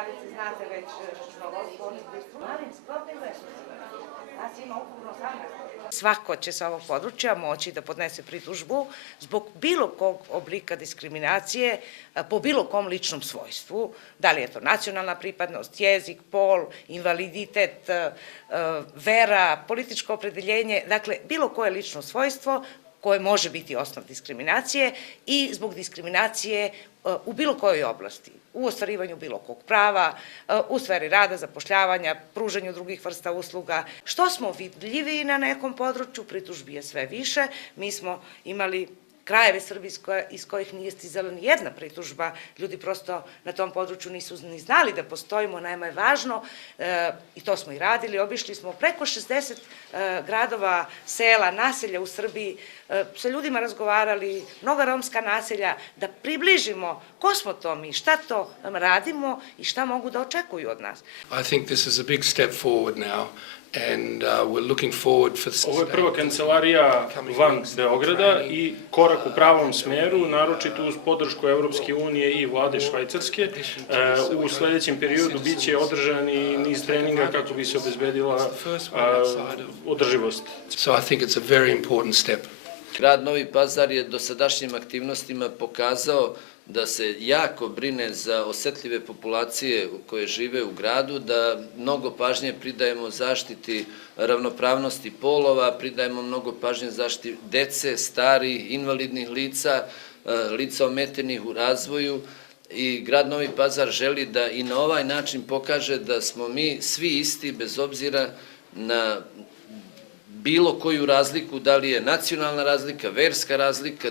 Mornarici, znate već računovodstvo, oni koji su malim skromnim resursima. Nas ima ukupno 18. Svako će sa ovog područja moći da podnese pritužbu zbog bilo kog oblika diskriminacije po bilo kom ličnom svojstvu, da li je to nacionalna pripadnost, jezik, pol, invaliditet, vera, političko opredeljenje, dakle bilo koje lično svojstvo koje može biti osnov diskriminacije i zbog diskriminacije u bilo kojoj oblasti, u ostvarivanju bilo kog prava, u sferi rada, zapošljavanja, pružanju drugih vrsta usluga. Što smo vidljiviji na nekom području, pritužbi je sve više. Mi smo imali krajeve Srbije iz kojih nije stizala ni jedna pritužba. Ljudi prosto na tom području nisu ni znali da postojimo, nama je važno i to smo i radili. Obišli smo preko 60 gradova, sela, naselja u Srbiji, sa ljudima razgovarali, mnoga romska naselja, da približimo ko smo to mi, šta to radimo i šta mogu da očekuju od nas. I think this is a big step forward now. And we're looking forward for this. Ovo je prva kancelarija van Beograda i korak u pravom smeru, naročito uz podršku Evropske unije i vlade Švajcarske. U sledećem periodu biće održani niz treninga kako bi se obezbedila održivost. So I think it's a very important step. Grad Novi Pazar je dosadašnjim aktivnostima pokazao da se jako brine za osetljive populacije koje žive u gradu, da mnogo pažnje pridajemo zaštiti ravnopravnosti polova, pridajemo mnogo pažnje zaštiti dece, starih, invalidnih lica, lica ometenih u razvoju i grad Novi Pazar želi da i na ovaj način pokaže da smo mi svi isti bez obzira na bilo koju razliku, da li je nacionalna razlika, verska razlika.